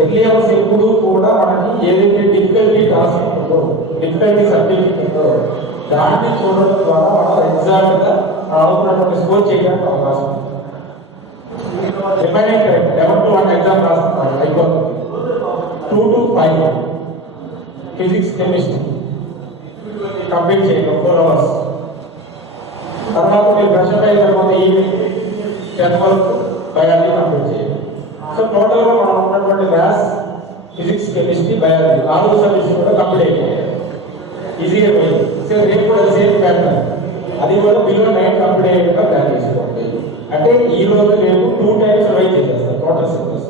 Early hours ఎప్పుడు కూడా మనకి ఏదైతే డిఫికల్టీ టాస్క్ ఉంటుందో, డిఫికల్టీ సబ్జెక్ట్ ఉంటుందో దాన్ని చూడడం ద్వారా మనం ఎగ్జాక్ట్ గా అవుతున్నటువంటి స్కోర్ చేయడానికి అవకాశం ఉంది. రిమైనింగ్ టైం 11 to 1 ఎగ్జామ్ రాస్తున్నాడు అయిపోతుంది. 2 to 5 ఫిజిక్స్ కెమిస్ట్రీ కంప్లీట్ చేయండి 4 hours. తర్వాత మీరు బ్రష్ అయిన తర్వాత ఈవినింగ్ 10 వరకు బయాలజీ కంప్లీట్ చేయండి. సో టోటల్గా మనం ఉన్నటువంటి maths, physics, chemistry, biology 4 subjects కూడా కంప్లీట్ అయిపోయాయి. ఈజీగా పోయింది. సో రేపు కూడా సేమ్ ప్యాటర్న్, అది కూడా బిలో 9 కంప్లీట్ అయ్యేట్టుగా ప్లాన్ చేసుకోండి. అంటే ఈ రోజు రేపు 2 times రివైజ్ చేసేస్తారు టోటల్ సిలబస్.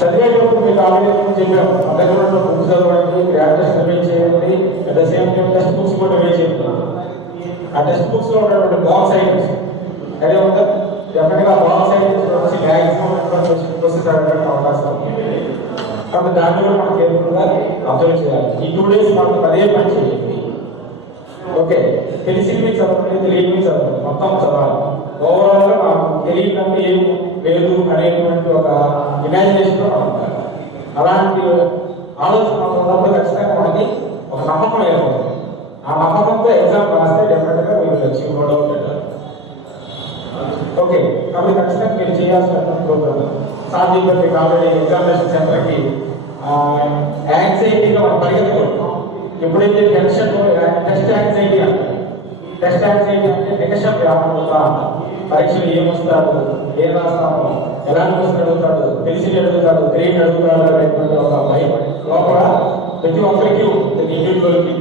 చదివేటప్పుడు మీకు ఆల్రెడీ చెప్పాము, మన దగ్గర ఉన్న బుక్స్ చదవండి, గ్రాండ్ టెస్ట్ రివైజ్ చేయండి, at the same time text books కూడా రివైజ్ చేస్తున్నాం. ఆ టెక్స్ట్ బుక్స్ లో ఉన్నటువంటి బాక్స్ ఐటమ్స్ అదే ఉందా, డెఫినెట్గా బాక్స్ ఐటమ్స్ వచ్చి మ్యాక్సిమం క్వశ్చన్స్ అడగడానికి అవకాశం ఉంది. కాబట్టి దాన్ని కూడా మనం కేర్ఫుల్గా అబ్జర్వ్ చేయాలి. ఈ 2 days మనం అదే పని చేయండి. ఓకే, తెలిసింది చదవండి, తెలియని చదవండి, మొత్తం చదవాలి. ఓవరాల్ గా మనం తెలియదంటే ఏం లేదు అనేటువంటి ఒక ఇమాజినేషన్ లో మనం ఉండాలి. అలాంటి ఆలోచన ఉన్నప్పుడు ఖచ్చితంగా మనకి ఒక నమ్మకం ఏర్పడుతుంది. ఆ నమ్మకంతో ఎగ్జామ్ రాస్తే డెఫినెట్ గా మీరు అచీవ్ కూడా ఉంటారు. ఓకే, కాబట్టి ఖచ్చితంగా మీరు చేయాల్సిన ప్రోగ్రామ్ సాధ్యంగా మీకు ఆల్రెడీ ఎగ్జామినేషన్ సెంటర్కి యాంగ్జైటీగా మనం పరిగెత్తుకుంటాం. ఎప్పుడైతే టెన్షన్ టెస్ట్ యాంగ్జైటీ అంటే టెన్షన్ వ్యాపకత, పరీక్షలు ఏమొస్తాడు, ఏం రాస్తాము, ఎలాంటి క్వశ్చన్ అడుగుతాడు, తెలిసి అడుగుతాడు, తెలియని అడుగుతాడు అనేటువంటి ఒక భయం లోపల ప్రతి ఒక్కరికి ఇండివిజువల్కి.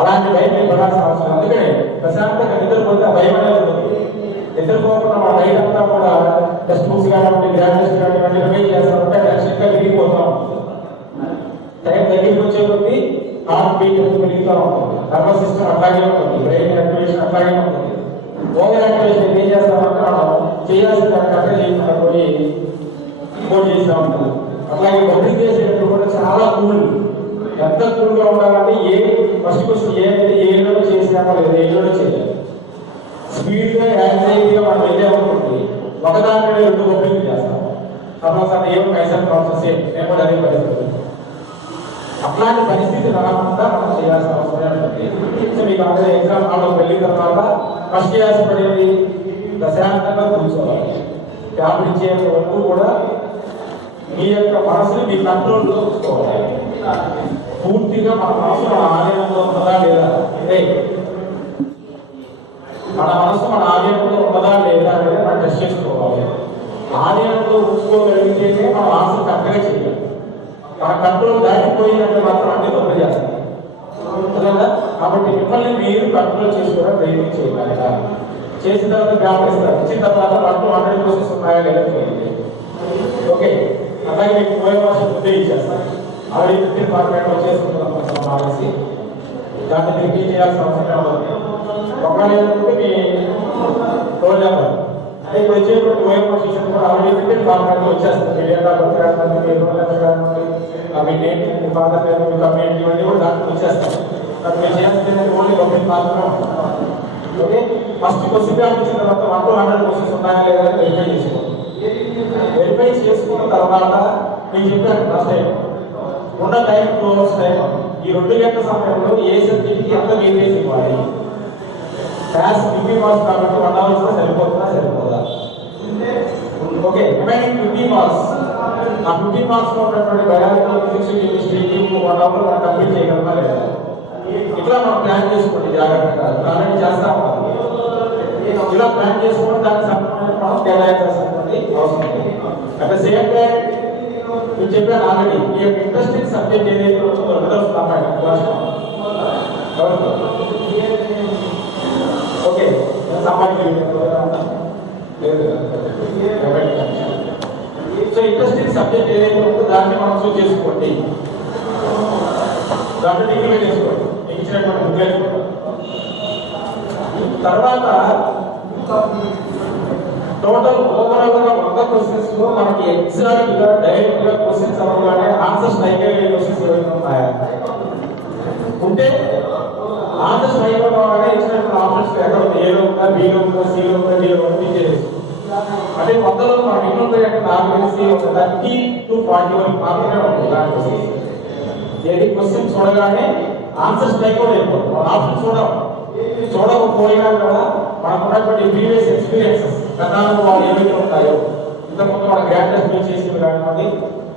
అలాంటి భయం మీరు పడాల్సిన అవసరం. అందుకనే ప్రశాంతంగా నిద్రపోతే ఆ భయం అనేది ఉంటుంది. నిద్రపోకుండా మన నైట్ అంతా కూడా టెక్స్ట్ బుక్స్ కానివ్వండి, గ్రాండ్ టెస్ట్ కానివ్వండి రివైజ్ చేస్తామంటే టెన్షన్గా విరిగిపోతాం. టైం దగ్గరికి వచ్చే కొద్దీ హార్ట్ బీట్ పెరుగుతూ ఉంటుంది, నర్వస్ సిస్టమ్ అట్లాగే ఉంటుంది, బ్రెయిన్ యాక్టివేషన్ అట్లాగే ఉంటుంది. ఓవర్ యాక్టివేషన్ ఏం చేస్తామంటే మనం చేయాల్సిన దానికంటే చేయకుండా పోయి ఇంకోటి చేస్తూ ఉంటాం. అట్లాగే బౌలింగ్ చేసేటప్పుడు కూడా చాలా కూల్, ఎంత కూల్గా ఉండాలంటే ఫస్ట్ క్వశ్చన్ ఏలో చేసినామో లేదా ఏలో చేయాలి. స్పీడ్గా యాంగ్జైటీగా మనం వెళ్ళామనుకోండి ఒకదాని 2 బౌలింగ్ చేస్తాం. సపోజ్ అంటే ఏమో కైసన్ ప్రాసెస్ నేను కూడా అదే పరిస్థితి. అట్లాంటి పరిస్థితి రాకుండా మనం చేయాల్సిన అవసరం ఉంటుంది. సో మీకు ఆల్రెడీ ఎగ్జామ్ హాల్లోకి వెళ్ళిన తర్వాత ఫస్ట్ చేయాల్సినది ప్రశాంతంగా కూర్చోవాలి. ట్యాబ్లు ఇచ్చేంత వరకు కూడా మీ యొక్క మనసుని మీ కంట్రోల్లో ఉంచుకోవాలి. పూర్తిగా మన మనసు మన ఆలయంలో ఉన్నదా లేదా, మన మనసు మన ఆలయంలో ఉన్నదా లేదా అనేది మనం టెస్ట్ చేసుకోవాలి. ఆలయంలో ఉంచుకోగలిగితేనే మనం ఆన్సర్ కరెక్ట్గా చేయాలి. మన కంట్రోల్ దాటిపోయినట్టు మాత్రం అన్ని తప్పు చేస్తాం కదా. కాబట్టి మిమ్మల్ని మీరు కంట్రోల్ చేసుకోవడం ప్రయత్నం చేయగలగాలి. చేసిన తర్వాత వ్యాపరిస్తారు, ఇచ్చిన తర్వాత 100 క్వశ్చన్స్ ఉన్నాయా లేదా చూడండి. ఓకే, అలాగే మీకు పోయే భాష ముందే ఇచ్చేస్తాను. ఆల్రెడీ 15 ఫార్మాట్ వచ్చేసుకుంటున్నాం కొంచెం ఆవేసి, దాన్ని రిపీట్ చేయాల్సిన అవసరం ఉంటుంది. ఒకవేళ ఏంటంటే మీ రోజు అంటే ఇప్పుడు వచ్చేటువంటి పోయే భాష కూడా ఆల్రెడీ 15 ఫార్మాట్ వచ్చేస్తుంది. మీ డేటా బర్త్ కానివ్వండి, మీ రోల్ నెంబర్ కానివ్వండి, మీ నేమ్, మీ ఫాదర్ నేమ్, మీ కమ్యూనిటీ ఇవన్నీ కూడా దాంట్లో వచ్చేస్తాం. మీరు చేయాల్సింది ఓన్లీ 15 మాత్రమే ఉంటుంది. ఓకే, ఫస్ట్ క్వశ్చన్ ఇచ్చిన తర్వాత 1 to 100 క్వశ్చన్స్ ఉన్నాయా లేదా అని వెరిఫై చేసుకోండి. వెరిఫై చేసుకున్న తర్వాత మీకు చెప్పాను ఫస్ట్ టైం ఉన్న టైం 2 hours టైం. ఈ 2 గంటల సమయంలో ఏ సబ్జెక్ట్కి ఎంత వెయిటేజ్ ఇవ్వాలి. క్లాస్ 50 మార్క్స్ కాబట్టి 1 hour కూడా సరిపోదా? Okay, remaining 50 marks. ఆ 50 మార్క్స్ లో ఉన్నటువంటి బయాలజీ, ఫిజిక్స్, కెమిస్ట్రీకి 1 hour మనం కంప్లీట్ చేయగలమా లేదా, ఇట్లా మనం ప్లాన్ చేసుకోండి జాగ్రత్తగా. ఆల్రెడీ చేస్తా ఉంటాం. ఇలా ప్లాన్ చేసుకుని దానికి సంబంధించిన మనం కేటాయించాల్సినటువంటి అవసరం ఉంది. అట్ ద సేమ్ టైం మీరు చెప్పాను ఆల్రెడీ, ఈ యొక్క ఇంట్రెస్టింగ్ సబ్జెక్ట్ ఏదైతే ఉంటుందో ఓకే సో ఇంట్రెస్టింగ్ సబ్జెక్ట్ ఏదైతే ఉందో దాన్ని మనం చూస్ చేసుకోండి. దాంట్లో డిగ్రీ చేసుకోండి, ఇచ్చినటువంటి బుక్ వేసుకోండి. తర్వాత టోటల్ ఓవరాల్ గా 100 క్వశ్చన్స్ లో మనకి ఎగ్జాక్ట్ గా డైరెక్ట్ గా క్వశ్చన్స్ అవ్వగానే ఆన్సర్స్ టైప్ అయ్యే క్వశ్చన్స్ ఏమైనా ఉన్నాయా ఉంటే ఆన్సర్స్ టైప్ అవ్వగానే ఇచ్చినటువంటి ఆప్షన్స్ ఎక్కడ ఉంది, ఏలో ఉందా, బిలో ఉందా, సిలో ఉందా, డిలో ఉందా, అంటే మొత్తంలో మనం ఎన్ని ఉంటాయంటే నాకు తెలిసి ఒక 30 to 40 వరకు మాత్రమే ఉంటాయి ఇలాంటి క్వశ్చన్స్. ఏది క్వశ్చన్ చూడగానే ఆన్సర్స్ టైప్ కూడా అయిపోతుంది. మన ఆప్షన్ చూడకపోయినా కూడా మనకు ఉన్నటువంటి ప్రీవియస్ ఎక్స్పీరియన్సెస్ గతంలో వాళ్ళు ఏవైతే ఉంటాయో ఇంతకుముందు మన గ్రాండ్ టెస్ట్ చేసింది కానివ్వండి,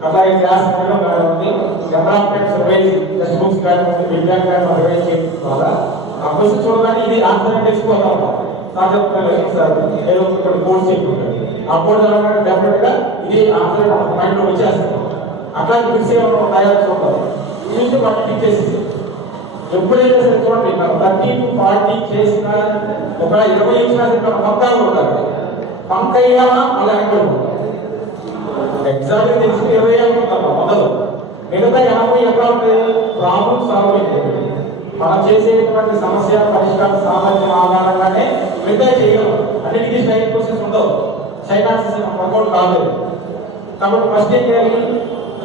అలాగే క్లాస్ చేయడం కానివ్వండి, గవర్నమెంట్ సర్వైజ్ టెక్స్ట్ బుక్స్ కానివ్వండి, విజ్ఞాన్ కానీ సర్వైజ్ చేయడం ద్వారా ఆ క్వశ్చన్ చూడగానే ఇది ఆన్సర్ అంటే తెలిసిపోతా ఉంటాం. సార్ ఏదో ఒకటి కోర్స్ చెప్పుకుంటారు, ఆ కోర్స్ డెఫినెట్ గా ఇది ఆన్సర్ మన మైండ్ లో వచ్చేస్తాం. అట్లా ఫిక్స్ ఏమైనా ఉన్నాయో చూద్దాం, చూసి వాటిని టిక్ చేసేసి ఎప్పుడైతే సరే చూడండి మనం 30 to 40 చేసిన ఒక 20 ఇచ్చినా సరే పక్కాగా ఉంటారు. పంకయ్యా అలా ఎగ్జామ్ తెలిసి 20 అనుకుంటారు మొదలు, మిగతా 80 ఎక్కడ ఉంటుంది ప్రాబ్లమ్ సాల్వ్ అయిపోయింది. మనం చేసేటువంటి సమస్య పరిష్కార సామర్థ్యం ఆధారంగానే మిగతా చేయగలం. అన్నిటికీ స్ట్రైట్ క్వశ్చన్స్ ఉండవు, స్ట్రైట్ ఆన్సర్స్ వర్కౌట్ కాలేదు. కాబట్టి ఫస్ట్ ఏం చేయాలి,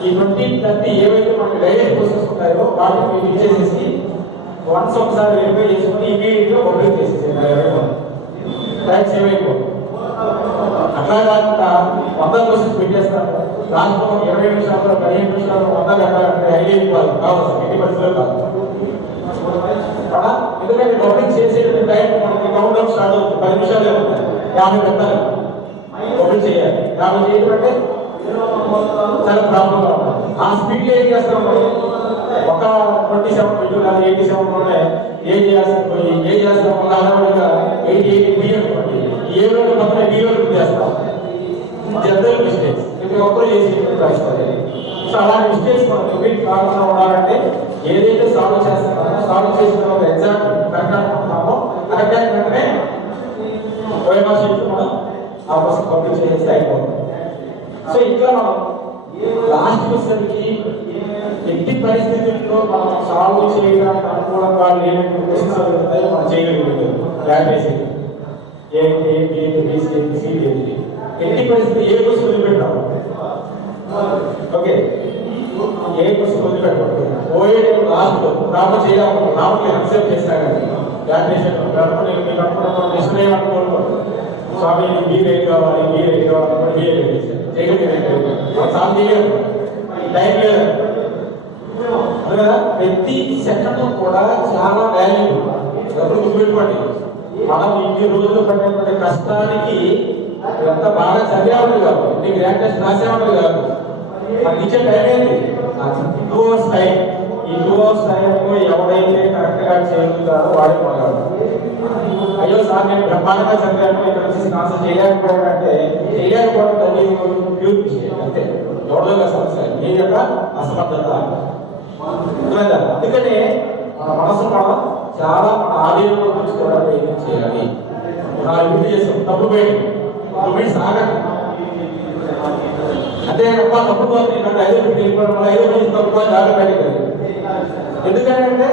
ఈ 20, 30 ఏవైతే మనకి డైరెక్ట్ క్వశ్చన్స్ ఉంటాయో వాటిని మీరు ఇచ్చేసేసి వన్స్ ఒకసారి వెరిఫై చేసుకుని ఇమీడియట్ గా పబ్లిక్ చేసేసేది. రైట్ సేవ్ అయిపోతుంది. అట్లా కాకుండా 100 క్వశ్చన్స్ పెట్టేస్తారు, లాస్ట్ 20 నిమిషాలు 15 నిమిషాలు 100 గంటలంటే 5 అయిపోవాలి కావాలి, 80% కాదు. ఎందుకంటే పబ్లిక్ చేసేది టైం మనకి కౌంట్ డౌన్ స్టార్ట్ అవుతుంది, 10 నిమిషాలే ఉంటాయి, 50 గంటలు పబ్లిక్ చేయాలి. 50 చేయడం అంటే చాలా ప్రాబ్లంగా ఉంటుంది. ఆ స్పీడ్ ఏం చేస్తాం, ఒక 27 పెట్టు లేదా 87 లోనే ఏం చేయాల్సిన పోయి ఏం చేస్తాం వల్ల అలవాటుగా 80 బి అనుకోండి, ఏ రోజు పక్కన బి రోజు చేస్తాం. జనరల్ మిస్టేక్స్ ప్రతి ఒక్కరు చేసి పరిస్థితి. సో అలాంటి మిస్టేక్స్ మనం రిపీట్ కాకుండా ఉండాలంటే ఏదైతే సాల్వ్ చేస్తున్నామో సాల్వ్ చేసిన తర్వాత ఎగ్జాక్ట్ కరెక్ట్ అనుకుంటున్నామో కరెక్ట్ అయిన వెంటనే ఓఎంఆర్ షీట్ మనం ఆ కోసం పబ్లిష్ చేస్తే అయిపోతుంది. సో ఇట్లా మనం లాస్ట్ క్వశ్చన్ కి ఎట్టి పరిస్థితుల్లో మనం సాల్వ్ చేయడానికి అనుకూలంగా లేని క్వశ్చన్స్ ఉంటాయో మనం చేయగలిగాం. ఎట్టి పరిస్థితి ఏ క్వశ్చన్ వదిలిపెట్టాము, ఓకే ఏ క్వశ్చన్ వదిలిపెట్టాము. ఓఏడి లాస్ట్ ప్రాబ్లం చేయడం రావట్లేదు అక్సెప్ట్ చేసినా కానీ డిస్ప్లే అనుకోవాలి స్వామి బీ రేట్ కావాలి, బీ రేట్ కావాలి, బీ రేట్ చేయగలిగారు సాల్వ్ చేయలేదు, టైం లేదు కదా. ప్రతి సెకండ్ కూడా చాలా వాల్యూ. ఎప్పుడు గుర్తుపెట్టుకోండి, మనం ఇన్ని రోజులు పడినటువంటి కష్టానికి ఎంత బాగా చదివేవాళ్ళు కాదు, నీ గ్రాండ్ టెస్ట్ రాసేవాళ్ళు కాదు. మనకి ఇచ్చే టైం ఏంటి, 2 hours టైం. ఈ 2 hours టైంలో ఎవడైతే కరెక్ట్ గా చేయగలుగుతారో వాడే మొదలు. అయ్యో సార్ నేను బ్రహ్మాండంగా చదివాను, ఇక్కడ వచ్చేసి ఆన్సర్ చేయలేకపోయాడంటే చేయలేకపోవడం ప్యూర్ మిస్టేక్ అంతే, ఎవడో సమస్య మీ యొక్క అసమర్థత. అందుకనే మన మనసు మనం చాలా మన ఆలయంలో చూసుకోవడానికి ఏం చేయాలి. నా రిపీట్ చేస్తాం, తప్పు వేయండి, సాగండి అంతే తప్ప తప్పు పోతుంది. 5 పెట్టి వెళ్ళిపోవడం వల్ల 5 మంది తక్కువ దారి బయటకు. ఎందుకంటే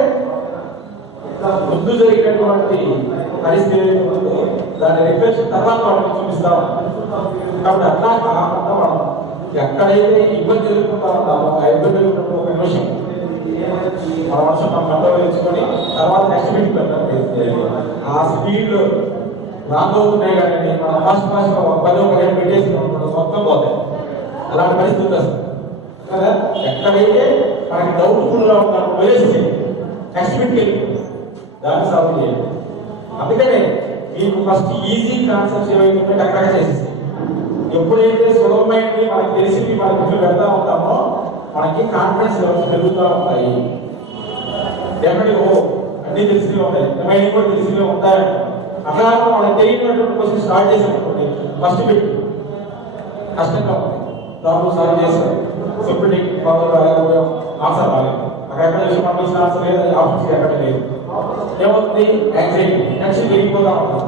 ముందు జరిగినటువంటి పరిస్థితి దాని రిఫ్లెక్షన్ తర్వాత వాళ్ళకి చూపిస్తాం. కాబట్టి అట్లా కాకుండా మనం ఎక్కడైతే ఇబ్బంది ఎదుర్కొంటా ఉంటామో ఆ ఇబ్బంది ఎదుర్కొంటూ ఒక నిమిషం మన మనసు మనం కంట్రోల్ తెచ్చుకొని తర్వాత నెక్స్ట్ వీక్ పెట్టాలి. ఆ స్పీడ్ రాంగ్ అవుతున్నాయి కానీ మనం ఫాస్ట్ 10 పెట్టేసి మొత్తం పోతాయి. అలాంటి పరిస్థితి వస్తుంది కదా. ఎక్కడైతే మనకి డౌట్ఫుల్ గా ఉంటాం వదిలేసి నెక్స్ట్ వీక్ వెళ్ళి దాన్ని సాల్వ్ చేయాలి. అందుకనే మీకు ఫస్ట్ ఈజీ కాన్సెప్ట్స్ ఏవైతే ఉంటే అక్కడ చేసేసి ఎప్పుడైతే సులభమైనవి మనకి తెలిసి మన గుర్తులు పెడతా ఉంటామో మనకి కాన్ఫిడెన్స్ లెవెల్స్ పెరుగుతూ ఉంటాయి. డెఫినెట్గా అన్ని తెలిసినవి ఉంటాయి, మైండ్ కూడా తెలిసినవి ఉంటాయి. అట్లా మనకి తెలియనటువంటి క్వశ్చన్ స్టార్ట్ చేసామనుకోండి, ఫస్ట్ పెట్టి కష్టంగా ఉంది, ప్రాబ్లం సాల్వ్ చేసాం, సింపుల్ ప్రాబ్లం రాలేకపోయాం, ఆన్సర్ రాలేదు, అక్కడ చూసి పంపించిన ఆన్సర్ లేదు, ఆప్షన్స్ ఎక్కడ లేదు, ఏమవుతుంది యాంగ్జైటీ, టెన్షన్ పెరిగిపోతా ఉంటాం.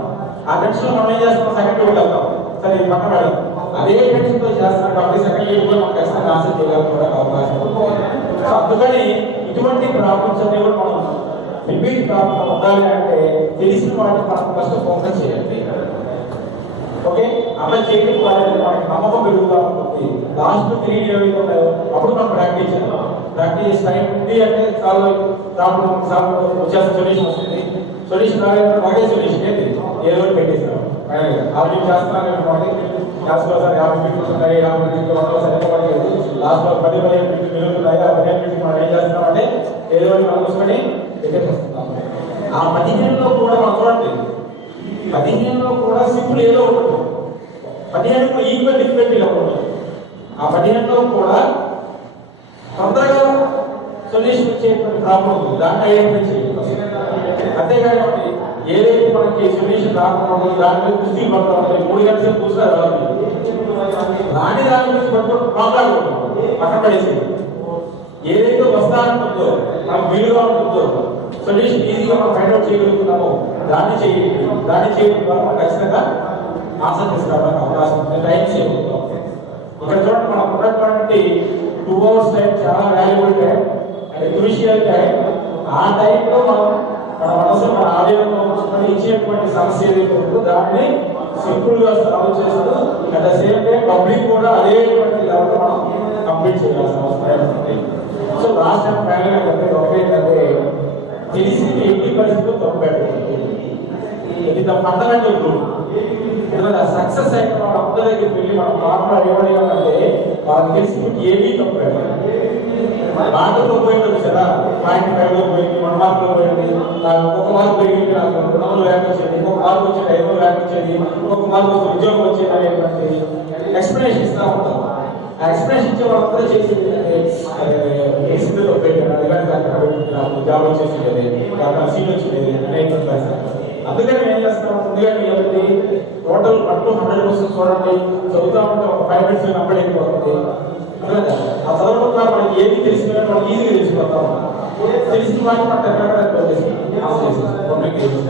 ఆ టెన్షన్ మనం ఏం చేస్తాం, సెకండ్ వీక్ వెళ్తాం, సరే ఇది పక్కన పెడతాం. అదే టెన్షన్ తో చేస్తాం కాబట్టి సెకండ్ వీక్ కూడా మనం ఖచ్చితంగా ఆన్సర్ చేయగలుగుతాం అవకాశం. సో అందుకని ఇటువంటి ప్రాబ్లమ్స్ అన్ని కూడా మనం రిపీట్ కాకుండా ఉండాలి అంటే తెలిసిన వాటిని మనం ఫస్ట్ ఫోకస్ చేయాలి. ఓకే, అలా చేయడం వల్ల మనకి నమ్మకం పెరుగుతూ ఉంటుంది. లాస్ట్ 3 ఏవైతే ఉన్నాయో అప్పుడు మనం ప్రాక్టీస్ చేయాలి. ప్రాక్టీస్ టైం ఉంది అంటే సాల్వ్ ప్రాబ్లం సాల్వ్ వచ్చేసిన సొల్యూషన్ వస్తుంది. సొల్యూషన్ రాలేదు ఒకే సొల్యూషన్ ఏంటి, ఏదో పెట్టేసాం. ఆర్గ్యూ చేస్తున్నాను అనుకోండి, క్లాస్లో సార్ 50 మీటర్లు ఉన్నాయి, 50 మీటర్లు ఉండవు సరిపోవట్లేదు, లాస్ట్లో 10-15 మీటర్లు పెరుగుతున్నాయి. ఆ 15 మీటర్లు మనం ఏం చేస్తున్నామంటే ఏదో మనం చూసుకొని పెట్టేస్తున్నాం. ఆ 15లో కూడా మనం చూడండి, 15లో కూడా సింపుల్ ఏదో ఉంటుంది, 15 కూడా ఈక్వల్ డిఫికల్టీగా ఉంటుంది. ఆ 15లో కూడా తొందరగా సొల్యూషన్ వచ్చేటువంటి ప్రాబ్లం ఉంది, దాన్ని ఐడెంటిఫై చేయాలి. అంతేగాని ఏదైతే మనకి సొల్యూషన్ రాకుండా దాని మీద కుస్తీ పడుతూ ఉంటాయి, 3 గంటల సేపు కూర్చున్నా రాదు, రాని దాని గురించి పట్టుకుంటూ మాట్లాడుకుంటాం, పక్కన పడేసి ఏదైతే వస్తానంటుందో మనకు వీలుగా ఉంటుందో సొల్యూషన్ ఈజీగా మనం ఫైండ్ అవుట్ చేయగలుగుతున్నామో దాన్ని చేయండి. దాన్ని చేయడం ద్వారా మనం ఖచ్చితంగా ఆన్సర్ తీసుకురావడానికి అవకాశం ఉంది, టైం సేవ్ అవుతాం. ఇక్కడ చూడండి, మనకు ఉన్నటువంటి 2 అవర్స్ టైం చాలా valuable time and crucial time. ఆ టైంలో మన మనసు మన ఆలయంలో ఉంచుకొని ఇచ్చేటువంటి సమస్య ఏదైతే ఉందో దాన్ని సింపుల్ గా సాల్వ్ చేస్తూ at the same time public కూడా అదేటువంటి లెవెల్ మనం కంప్లీట్ చేయాల్సిన అవసరం ఉంది. సో లాస్ట్ టైం ఫైనల్ గా ఒకటేంటంటే తెలిసి 80% తప్పు పెట్టండి. ఇది ద ఫండమెంటల్ రూల్. సక్సెస్ అయిన వాళ్ళ అందరి దగ్గరికి వెళ్ళి మనం ఫార్ములా ఇవ్వడంటే వాళ్ళకి తెలిసి ఏమీ తప్పు పెట్టండి. మార్కులో పోయింది కదా, 0.5లో పోయింది, 1 మార్కులో పోయింది, నాకు 1 మార్కు పెరిగింది, నాకు 2 ర్యాంక్ వచ్చేది, 1 మార్కు వచ్చేది, 5 ర్యాంక్ వచ్చేది, 1 మార్కు వచ్చి ఉద్యోగం వచ్చేది అనేటువంటి ఎక్స్ప్లెనేషన్ ఇస్తా ఉంటాం. ఆ ఎక్స్ప్లెనేషన్ ఇచ్చే వాళ్ళందరూ చేసేది ఏసీలో పెట్టాను, అలాంటి అక్కడ పెట్టి నాకు జాబ్ వచ్చేసేది, అక్కడ సీట్ వచ్చింది అనేటువంటి. అందుకని ఏం చేస్తాం, ముందుగా ఎవరికి టోటల్ 100% చూడండి, చదువుతా ఉంటే ఒక 5 minutes నంబర్ అయిపోతుంది. ఆ చదవడం ద్వారా మనకి ఏది తెలిసిన మనకి ఈజీగా తెలిసిపోతాం. తెలిసిన వాటిని మనం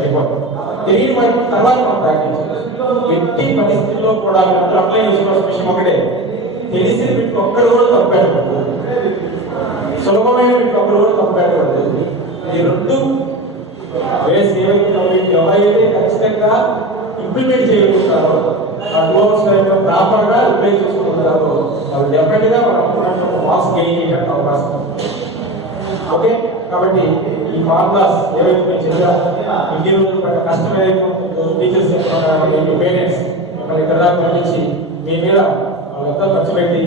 అయిపోతాం, తెలియని వాటిని తర్వాత మనం ప్రాక్టీస్ చేయాలి. ఎట్టి పరిస్థితుల్లో కూడా అప్లై చేసుకోవాల్సిన విషయం ఒకటే, తెలిసిన వీటికి ఒక్కరు కూడా తప్పు పెట్టకూడదు, సులభమైన వీటికి ఒక్కరు కూడా తప్పు పెట్టకూడదు. ఈ 2 వేస్ ఎవరైతే ఖచ్చితంగా ఇంప్లిమెంట్ చేయగలుగుతారో, ఆ 2 అవర్స్ ప్రాపర్ గా ఇంప్లిమెంట్ చేసుకుంటారో వాళ్ళు డెఫినెట్ గా మార్క్స్ గెయిన్ చేయడానికి అవకాశం ఉంది. ఓకే, కాబట్టి ఈ ఫార్ములాస్ ఏవైతే మేము చెప్పాము, ఇన్ని రోజులు పట్ల కష్టం ఏదైతే టీచర్స్ మీ పేరెంట్స్ మిమ్మల్ని ఇక్కడ దాకా పంపించి మీ మీద ఎంతో ఖర్చు పెట్టి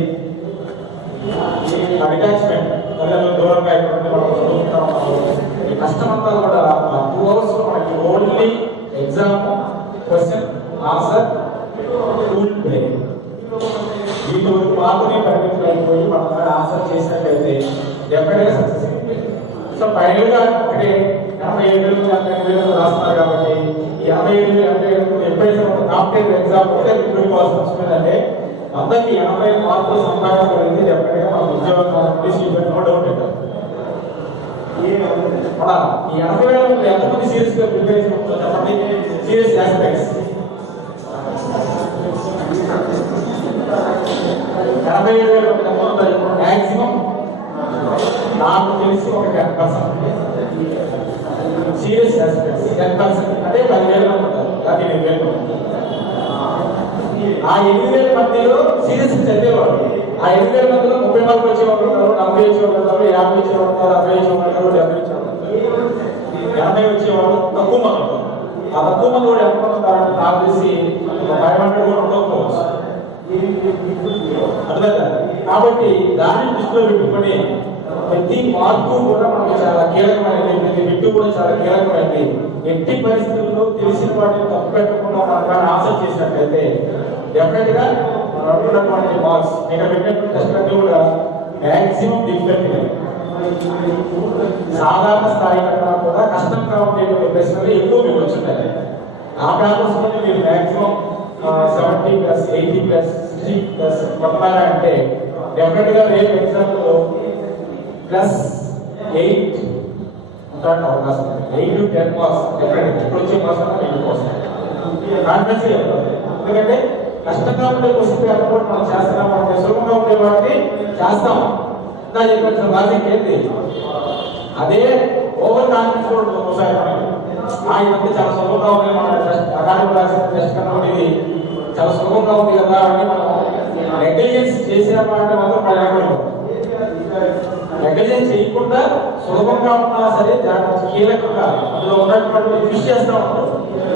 అటాచ్మెంట్ తల్లిదండ్రులు దూరంగా ఎక్కడుంటే మనం చదువుకుంటా ఉన్నాము. ఈ కష్టమంతా కూడా ఆ 2 అవర్స్ లో మనకి only exam, question, answer, tool play, వీటి వరకు మాత్రమే పరిమితం అయిపోయి మనం ఆన్సర్ చేసినట్లయితే డెఫినెట్గా సక్సెస్ అయింది. సో ఫైనల్ గా ఒకటే 87,000 రాస్తున్నారు కాబట్టి ఈ 87,000 ఎప్పుడైతే కాంపిటేటివ్ ఎగ్జామ్ ఒకటే గుర్తుకోవాల్సిన అవసరం ఏంటంటే 100కి 80 మార్కులు సంపాదించగలిగితే డెఫినెట్గా మన ఉద్యోగం నో డౌట్ అవుతుంది. మన ఈ 80,000 ఎంతమంది సీరియస్ గా ప్రిపేర్ చేసి చెప్పండి, సీరియస్ ఆస్పెక్ట్స్ 87,000 మాక్సిమం నాకు తెలిసి ఒక 10% సీరియస్ ఆస్పెక్ట్స్ 10% అంటే 10,000 ఉంటారు, 15,000. ఆ 8,000 మధ్యలో సీరియస్ చదివేవాడు, ఆ 8,000 మధ్యలో 30 మార్కులు వచ్చేవాళ్ళు ఉంటారు, 40 వచ్చేవాళ్ళు ఉంటారు, 50 వచ్చేవాళ్ళు ఉంటారు, 60 వచ్చేవాళ్ళు ఉంటారు, 70 వచ్చేవాళ్ళు ఉంటారు, 80 వచ్చేవాళ్ళు తక్కువ మంది ఉంటారు. ఆ తక్కువ మంది కూడా ఎంత ఉంటారంటే నాకు తెలిసి 500 కూడా ఉండకపోవచ్చు. అర్థమైందా? కాబట్టి దాన్ని దృష్టిలో పెట్టుకొని ప్రతి మార్పు కూడా మనకు చాలా కీలకమైనది, ప్రతి బిట్టు కూడా చాలా కీలకమైనది. ఎట్టి పరిస్థితుల్లో తెలిసిన వాటిని తప్పు పెట్టకుండా మనం ఆన్సర్ చేసినట్లయితే డెఫినెట్ గా మనం అనుకున్నటువంటి మార్క్స్ ఇక్కడ పెట్టినటువంటి టెస్ట్ అన్ని కూడా మ్యాక్సిమం డిఫికల్టీ, సాధారణ స్థాయి కన్నా కూడా కష్టంగా ఉండేటువంటి ప్రశ్నలు ఎక్కువ మీకు వచ్చింటాయి. ఆ పేపర్స్ నుండి మీరు మ్యాక్సిమం 70+, 80+, 60+ కొట్టాలి అంటే డెఫినెట్ గా రేపు ఎగ్జామ్ లో +8 ఉంటాడు అవకాశం ఉంది. 8 to 10 మార్క్స్ డెఫినెట్ ఇప్పుడు వచ్చే మార్క్స్ అన్న 8 వస్తాయి. కాన్ఫిడెన్స్ చెప్తారు, ఎందుకంటే కష్టంగా ఉండే క్వశ్చన్ పేపర్ కూడా మనం చేస్తున్నాం, సులభంగా ఉండే వాటిని చేస్తాం. ఇంకా చెప్పిన లాజిక్ ఏంటి, అదే ఓవర్ కాన్ఫిడెన్స్ కూడా ఒకసారి ఇదంతా చాలా సులభంగా ఉంది, మన టెస్ట్ అకాడమీ రాసిన టెస్ట్ కన్నా ఇది చాలా సులభంగా ఉంది కదా అని మనం నెగ్లిజెన్స్ చేసామంటే మాత్రం ప్రయాణం. నెగ్లిజెన్స్ చేయకుండా సులభంగా ఉన్నా సరే దాన్ని కీలకంగా అందులో ఉన్నటువంటి కృషి చేస్తూ ఉంటారు,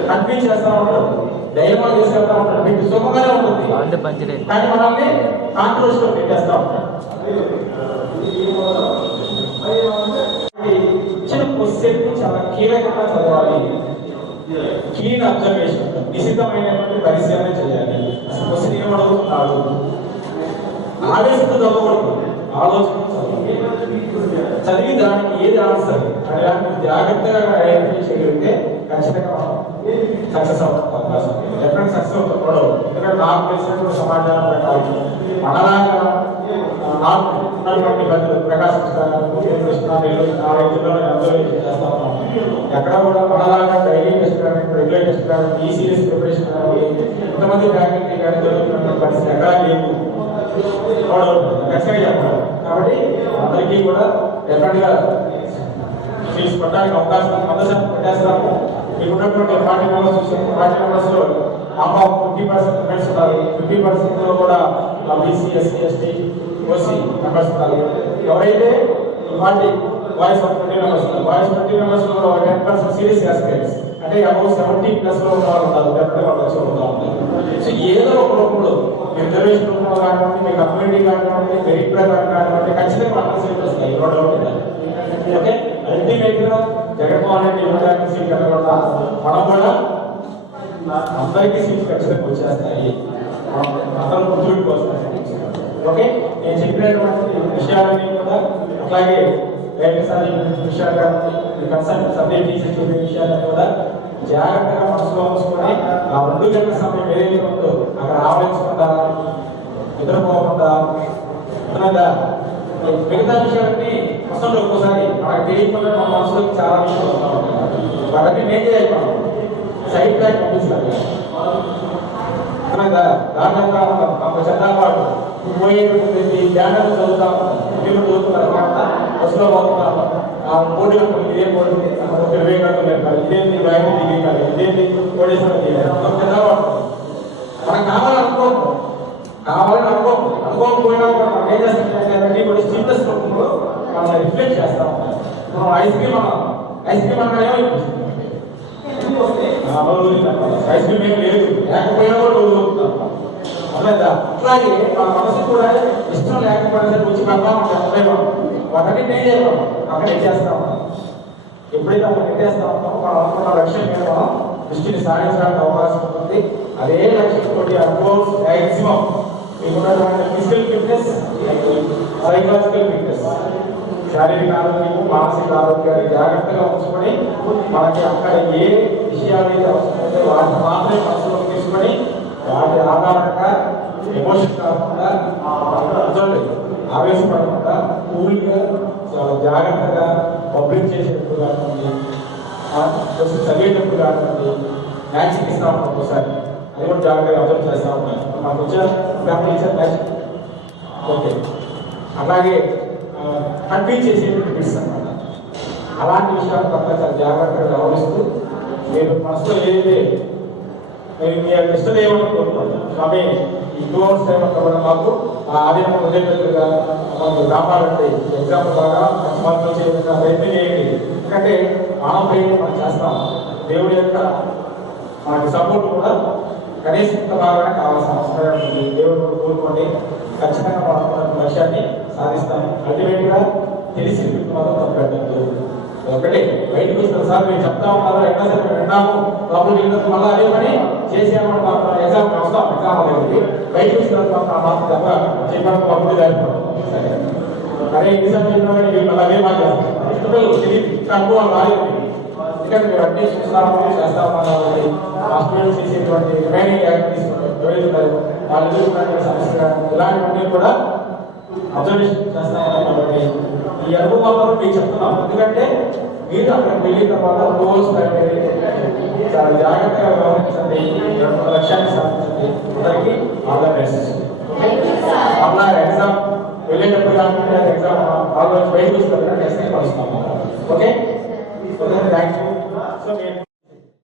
కన్ఫ్యూజ్ చేస్తూ ఉంటారు, ధైర్యంగా తీసుకెళ్తా ఉంటాడు, మీకు సుఖంగానే ఉంటుంది. కానీ మనల్ని కాంట్రవర్షియల్ పెట్టేస్తా ఉంటాడు. ఇచ్చిన క్వశ్చన్ చాలా కీలకంగా చదవాలి, కీన్ అబ్జర్వేషన్, నిశితమైనటువంటి పరిశీలన చేయాలి. అసలు క్వశ్చన్ ఏమడుగుతున్నాడు, ఆవేశంతో చదవకూడదు, ఆలోచన చదివి దానికి ఏది ఆన్సర్ అని జాగ్రత్తగా ఐడెంటిఫై చేయగలిగితే ఖచ్చితంగా సక్సెస్ అవుతాం అవకాశం ఉంది. ఎక్కడ సక్సెస్ అవుతాం కూడా, ఎందుకంటే నాకు తెలిసినటువంటి సమాచారం ప్రకారం మనలాగా నాకు ఉన్నటువంటి పెద్దలు ప్రకాశం కృష్ణ నెల్లూరు 4 జిల్లాలో అబ్జర్వేషన్ చేస్తా ఉన్నాం. ఎక్కడ కూడా మనలాగా డైలీ టెస్ట్ కానీ రెగ్యులర్ టెస్ట్ కానీ ఈసీఎస్ ప్రిపరేషన్ కానీ ఇంతమంది ఫ్యాకల్టీ కానీ జరుగుతున్న పరిస్థితి ఎక్కడా లేదు. ఖచ్చితంగా చెప్పాలి. కాబట్టి అందరికీ కూడా డెఫినెట్గా ఫీజు కొట్టడానికి అవకాశం 100% పెట్టేస్తాము. మీకు ఉన్నటువంటి 40 మెంబర్స్ చూసాము, 40 మెంబర్స్లో అమ్మ 50% మెంబర్స్ ఉన్నారు, 50% కూడా BC SC ST OC members ఉన్నారు. ఎవరైతే 40 బాయ్స్ 20 మెంబర్స్ ఉన్నారు, బాయ్స్ 20 మెంబర్స్ లో 10% సీరియస్ ఆస్పిరెంట్స్ అంటే అబౌవ్ 70+ లో ఉన్న వాళ్ళు ఉన్నారు, డెఫినెట్గా వాళ్ళు వచ్చి ఉంటా ఉంటారు. సో ఏదో ఒక రూపంలో రిజర్వేషన్ రూపంలో కానివ్వండి, మీ కమ్యూనిటీ కానివ్వండి, మెరిట్ ప్రకారం కానివ్వండి, ఖచ్చితంగా మనకు సీట్లు వస్తాయి. No doubt. ఓకే, అల్టిమేట్ గా జగన్మోహన్ రెడ్డి ఇవ్వడానికి సీట్ కట్టకుండా మనం కూడా అందరికీ సీట్లు ఖచ్చితంగా వచ్చేస్తాయి, అందరూ గుర్తుపెట్టుకు వస్తాయి. ఓకే, నేను చెప్పినటువంటి విషయాలన్నీ కూడా అట్లాగే సార్ విషయాలు కానీ కన్సల్ట్ సబ్జెక్ట్ టీచర్ చెప్పే విషయాలన్నీ కూడా జాగ్రత్తగా మనసులో ఉంచుకొని ఆ 2 గంటల సమయం ఏదైతే ఉందో అక్కడ ఆలోచించకుండా నిద్రపోకుండా మిగతా విషయాలన్నీ అసలు ఒక్కోసారి మనకు తెలియకుండా మన మనసులోకి చాలా విషయాలు వస్తూ ఉంటాయి. వాటిని నేను చేయగలం సైడ్ ట్రాక్ పంపిస్తాను. దాంట్లో చందాపాటు పోయేటువంటి బ్యానర్ చదువుతాం, మీరు చదువుతున్నారు బస్సులో పోతున్నాము, ఆ పోటీ ఇదే పోటీ వివేకాడు ఇదేంటి వ్యాయామం దిగాలి, ఇదేంటి కోడేశ్వరం చందాపాటు మనకు కావాలని అనుకోకపోయినా కూడా మనం ఏం చేస్తాం, ఇప్పుడు స్టిమ్యులస్ రూపంలో మనం రిఫ్లెక్ట్ చేస్తాం. మనం ఐస్ క్రీమ్ అనగానే ఐస్ క్రీమ్ ఏం లేదు, లేకపోయినా కూడా వదులుతాం. అట్లాగే మన మనసు కూడా ఇష్టం లేకపోయినా సరే వచ్చి పెడతాం ఉంటాం. వాటిని నేను చేయడం అక్కడే చేస్తా ఉంటాం. ఎప్పుడైతే అక్కడ పెట్టేస్తా ఉంటామో మనం అనుకున్న లక్ష్యం మీద మనం దృష్టిని సాధించడానికి అవకాశం ఉంటుంది. అదే లక్ష్యంతో అడ్వాన్స్ మ్యాక్సిమం మీకున్నటువంటి ఫిజికల్ ఫిట్నెస్, సైకలాజికల్ ఫిట్నెస్, శారీరక ఆరోగ్యం, మానసిక ఆరోగ్యాన్ని జాగ్రత్తగా ఉంచుకొని మనకి అక్కడ ఏ విషయాలు అయితే అవసరమైతే వాటిని మాత్రమే మనసులోకి తీసుకొని వాటి ఆధారంగా ఎమోషన్ కాకుండా ఆవేశపడకుండా కూల్గా చాలా జాగ్రత్తగా పబ్లిక్ చేసేటప్పుడు కాకుండా కొంచెం చదివేటప్పుడు కాకుండా మ్యాచింగ్ ఇస్తా ఉంటాం. ఒకసారి అది కూడా జాగ్రత్తగా అబ్జర్వ్ చేస్తూ ఉంటాం. మాకు వచ్చే ఫ్యామిలీ ఇచ్చారు మ్యాచింగ్. ఓకే, అలాగే కన్విన్స్ చేసేటువంటి బిట్స్ అన్నమాట. అలాంటి విషయాలు పట్ల చాలా జాగ్రత్తగా వ్యవహరిస్తూ మీరు మనసులో ఏదైతే మీ ఇష్టం ఏమనుకుంటున్నాను స్వామి ఈ 2 hours టైం కూడా మాకు ఆధీనం ఉండేటట్టుగా మాకు కాపాడండి, ఎగ్జాంపుల్ బాగా మంచి మార్కులు చేయకుండా ప్రయత్నం చేయండి. ఎందుకంటే మానవ ప్రయత్నం మనం చేస్తాం, దేవుడి యొక్క మనకి సపోర్ట్ కూడా కనీసం ఇంత బాగానే కావాల్సిన అవసరం ఉంటుంది. దేవుడు కోరుకోండి, ఖచ్చితంగా మనం లక్ష్యాన్ని సాధిస్తాం. అల్టిమేట్గా తెలిసి మాత్రం తప్పెట్టద్దు. ఒకటి బయటకు వస్తున్న సార్ మీరు చెప్తా ఉన్నారు, ఎక్కడ సరే మేము విన్నాము, లోపలికి వెళ్ళినందుకు మళ్ళీ అదే పని చేసేమని మాత్రం ఎగ్జామ్ వస్తాం. ఎగ్జామ్ అనేది బయటకు వస్తున్న మాత్రం తప్ప చేయడానికి పంపిణీ జరిగిపోతుంది. సరే అరే ఎన్నిసార్లు చెప్పినా కానీ మీరు మళ్ళీ అదే మాట్లాడతారు. ఇష్టపడలు తెలియదు, అనుభవం రాలేదు. ఎందుకంటే మీరు అన్ని చూస్తామని చేస్తామని కాబట్టి ఆ స్టూడెంట్స్ చేసేటువంటి రిమైనింగ్ యాక్టివిటీస్ ఎవరైతున్నారు వాళ్ళు ఎదుర్కొన్నటువంటి సమస్యలు ఇలాంటివన్నీ కూడా అబ్జర్వేషన్ చేస్తామని కాబట్టి ఈ అనుభవాలను మీకు చెప్తున్నాం. ఎందుకంటే మీరు అక్కడికి వెళ్ళిన తర్వాత రోజు చాలా జాగ్రత్తగా వ్యవహరించండి, లక్ష్యాన్ని సాధించండి. అందరికీ ఆర్గనైజేషన్ అలా ఎగ్జామ్ వెళ్ళేటప్పుడు కాకుండా ఎగ్జామ్ ఆల్రెడీ బయటకు వస్తారు, నెక్స్ట్ కలుస్తాము. Okay, thank you. సో